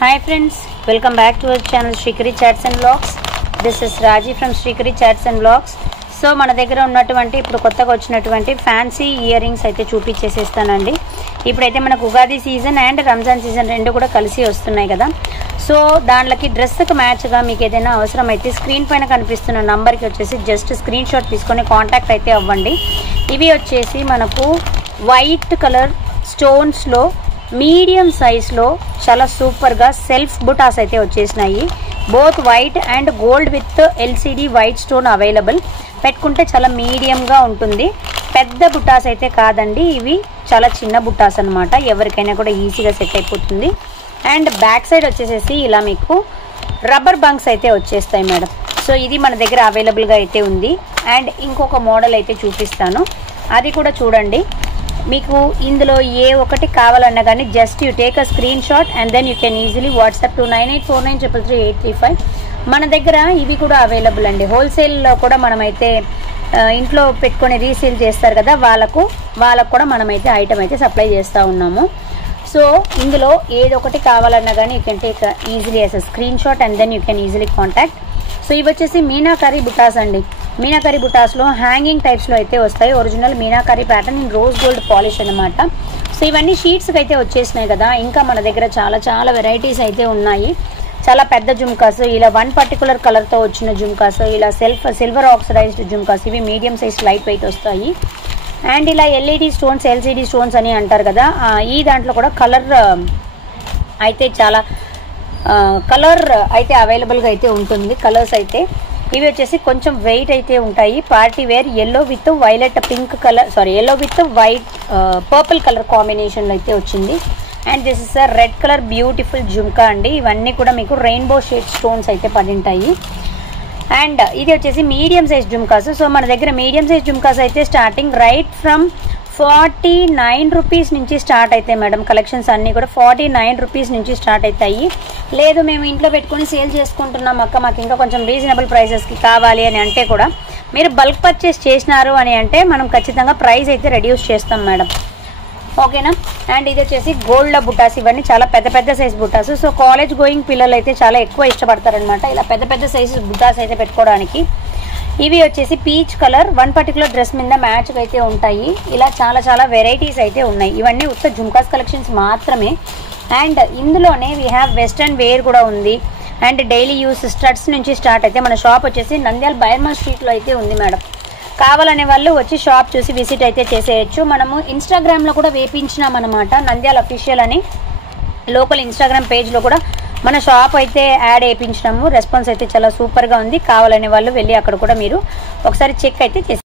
Hi friends, welcome back to our channel Shrikari Chats and Vlogs. This is Raji from Shrikari Chats and Vlogs. So మన దగ్గర ఉన్నటువంటి ఇప్పుడు కొత్తగా వచ్చినటువంటి fancy ear rings అయితే చూపించేసేస్తానండి. ఇప్పుడైతే మనకు Ugadi season and Ramzan season రెండు కూడా కలిసి వస్తున్నాయి కదా. సో దాంట్లోకి డ్రెస్కి మ్యాచ్గా మీకు ఏదైనా అవసరం అయితే స్క్రీన్ పైన కనిపిస్తున్న నంబర్కి వచ్చేసి జస్ట్ స్క్రీన్ షాట్ తీసుకొని కాంటాక్ట్ అయితే అవ్వండి. ఇవి వచ్చేసి మనకు వైట్ కలర్ స్టోన్స్లో మీడియం సైజ్లో చాలా సూపర్గా సెల్ఫ్ బుటాస్ అయితే వచ్చేసినాయి. Both white and gold with LCD white stone available. పెట్టుకుంటే చాలా మీడియంగా ఉంటుంది. పెద్ద బుటాస్ అయితే కాదండి, ఇవి చాలా చిన్న బుటాస్ అనమాట. ఎవరికైనా కూడా ఈజీగా సెట్ అయిపోతుంది. అండ్ బ్యాక్ సైడ్ వచ్చేసేసి ఇలా మీకు రబ్బర్ బంక్స్ అయితే వచ్చేస్తాయి మేడం. సో ఇది మన దగ్గర అవైలబుల్గా అయితే ఉంది. అండ్ ఇంకొక మోడల్ అయితే చూపిస్తాను, అది కూడా చూడండి. మీకు ఇందులో ఏ ఒకటి కావాలన్నా కానీ just you take a screenshot and then you can easily WhatsApp to 9849333835. మన దగ్గర ఇవి కూడా అవైలబుల్ అండి. హోల్సేల్లో కూడా మనమైతే ఇంట్లో పెట్టుకొని రీసేల్ చేస్తారు కదా, వాళ్ళకు కూడా మనమైతే ఐటమ్ అయితే సప్లై చేస్తూ ఉన్నాము. సో ఇందులో ఏదొకటి కావాలన్నా కానీ you can take easily as a screenshot and then you can easily contact. So ఇవి వచ్చేసి మీనాకరీ బుటాస్ అండి. మీనాకరీ బుటాస్లో హ్యాంగింగ్ టైప్స్లో అయితే వస్తాయి. Original meenakari pattern in rose gold polish అనమాట. సో ఇవన్నీ షీట్స్కి అయితే వచ్చేసినాయి కదా. ఇంకా మన దగ్గర చాలా వెరైటీస్ అయితే ఉన్నాయి. చాలా పెద్ద జుమ్కాస్, ఇలా వన్ పర్టికులర్ కలర్తో వచ్చిన జుమ్కాస్, ఇలా సిల్వర్ ఆక్సిడైజ్డ్ జుమ్కాస్, ఇవి మీడియం సైజ్ లైట్ వెయిట్ వస్తాయి. అండ్ ఇలా ఎల్ఈడి స్టోన్స్, ఎల్సిడి స్టోన్స్ అని అంటారు కదా, ఈ దాంట్లో కూడా కలర్ అయితే చాలా కలర్ అయితే అవైలబుల్గా అయితే ఉంటుంది. కలర్స్ అయితే ఇవి వచ్చేసి కొంచెం వెయిట్ అయితే ఉంటాయి. Party wear yellow with violet pink colour, yellow with white purple colour కాంబినేషన్లో అయితే వచ్చింది. And this is a red colour beautiful jhumka అండి. ఇవన్నీ కూడా మీకు రెయిన్బో షేడ్ స్టోన్స్ అయితే పడింటాయి. అండ్ ఇది వచ్చేసి మీడియం సైజ్ జుమ్కాస్. సో మన దగ్గర మీడియం సైజ్ జుమ్కాస్ అయితే స్టార్టింగ్ రైట్ ఫ్రమ్ 49 రూపీస్ నుంచి స్టార్ట్ అవుతాయి మేడం. కలెక్షన్స్ అన్నీ కూడా 49 రూపీస్ నుంచి స్టార్ట్ అవుతాయి. లేదు మేము ఇంట్లో పెట్టుకుని సేల్ చేసుకుంటున్నాం అక్క, మాకు ఇంకా కొంచెం రీజనబుల్ ప్రైసెస్కి కావాలి అని అంటే కూడా మీరు బల్క్ పర్చేస్ చేసినారు అని అంటే మనం ఖచ్చితంగా ప్రైస్ అయితే రెడ్యూస్ చేస్తాం మేడం, ఓకేనా. అండ్ ఇది వచ్చేసి గోల్డ్ బుటాస్. ఇవన్నీ చాలా పెద్ద సైజ్ బుటాస్. సో కాలేజ్ గోయింగ్ పిల్లలు అయితే చాలా ఎక్కువ ఇష్టపడతారనమాట ఇలా పెద్ద సైజ్ బుటాస్ అయితే పెట్టుకోవడానికి. ఇవి వచ్చేసి peach colour one particular dress మీద మ్యాచ్ అయితే ఉంటాయి. ఇలా చాలా వెరైటీస్ అయితే ఉన్నాయి. ఇవన్నీ ఉత్త జుమ్కాస్ కలెక్షన్స్ మాత్రమే. అండ్ ఇందులోనే వీ హ్యావ్ వెస్టర్న్ వేర్ కూడా ఉంది. అండ్ డైలీ యూస్ స్టడ్స్ నుంచి స్టార్ట్ అయితే మన షాప్ వచ్చేసి నంద్యాల బైర్మా స్ట్రీట్లో అయితే ఉంది మేడం. కావాలనే వాళ్ళు వచ్చి షాప్ చూసి విజిట్ అయితే చేసేయచ్చు. మనము ఇన్స్టాగ్రామ్లో కూడా వేపించినామన్నమాట, నంద్యాల అఫీషియల్ అని లోకల్ ఇన్స్టాగ్రామ్ పేజ్లో కూడా మన షాప్ అయితే యాడ్ వేయించినాము. రెస్పాన్స్ అయితే చాలా సూపర్గా ఉంది. కావాలనే వాళ్ళు వెళ్ళి అక్కడ కూడా మీరు ఒకసారి చెక్ అయితే చేసి